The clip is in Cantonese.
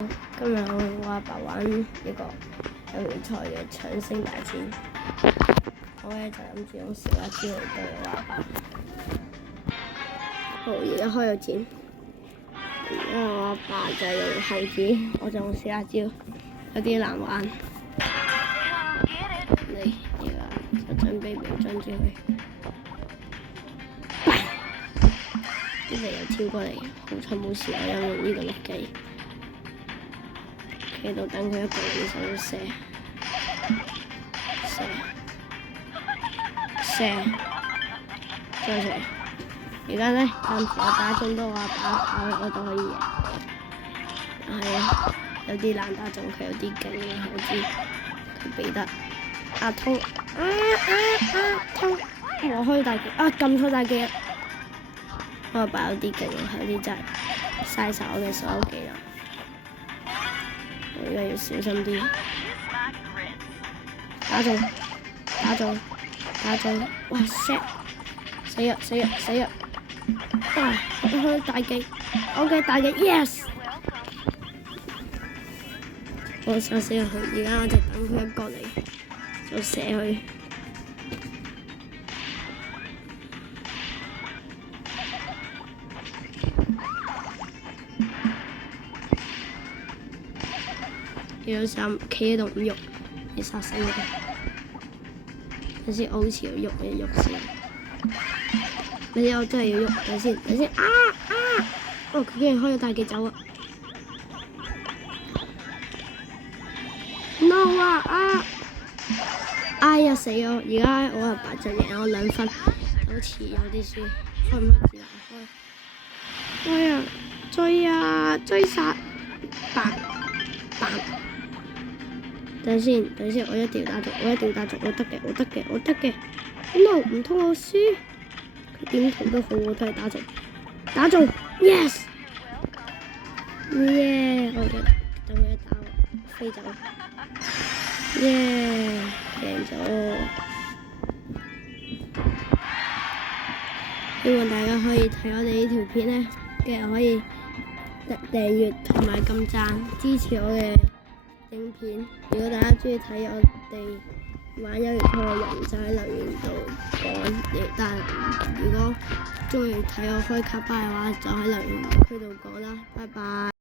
今日我同我阿爸玩呢個友誼賽嘅搶星大戰，我咧就諗住用小辣椒嚟對我阿爸。好，而家開咗戰，我阿爸就用猴子，我就用小辣椒，有啲難玩。你而家就準備瞄準住佢，啲嚟又跳過嚟，好彩冇事，我有用呢個力技。喺度等佢一個人手射，再射。而家咧，暫時我打中到我阿爸，我就可以贏。但係有啲難打中，佢有啲勁嘅，我知佢避得。通通，我開大技撳錯大技。我阿爸有啲勁，有啲真係嘥晒我嘅所有技能。我而家要小心啲，打中，哇 set， 死啊！哇，我開大技，我嘅大技 yes， 我射死佢，而家我就等佢一過嚟就射佢。有時候企喺度唔喐，你殺死佢。等先，我好似要喐，你喐先。你我真係要喐，等先。哦，佢竟然開咗大技走啊 ！No 哎呀死我！而家我阿爸就贏我2分，好似有啲輸，開唔開自動開？哎呀，追殺！嘭！等先，我一定要打中，我得嘅。No， 唔通我輸？佢點同都好，我都係打中 ，yes， 我就等佢一打我飛走，贏咗。希望大家可以睇我哋呢條片咧，跟住可以訂閱同埋撳讚支持我嘅影片。如果大家中意睇我哋玩友誼賽嘅人，就喺留言度講。但係如果中意睇我開卡巴嘅話，就喺留言區度講啦。拜拜。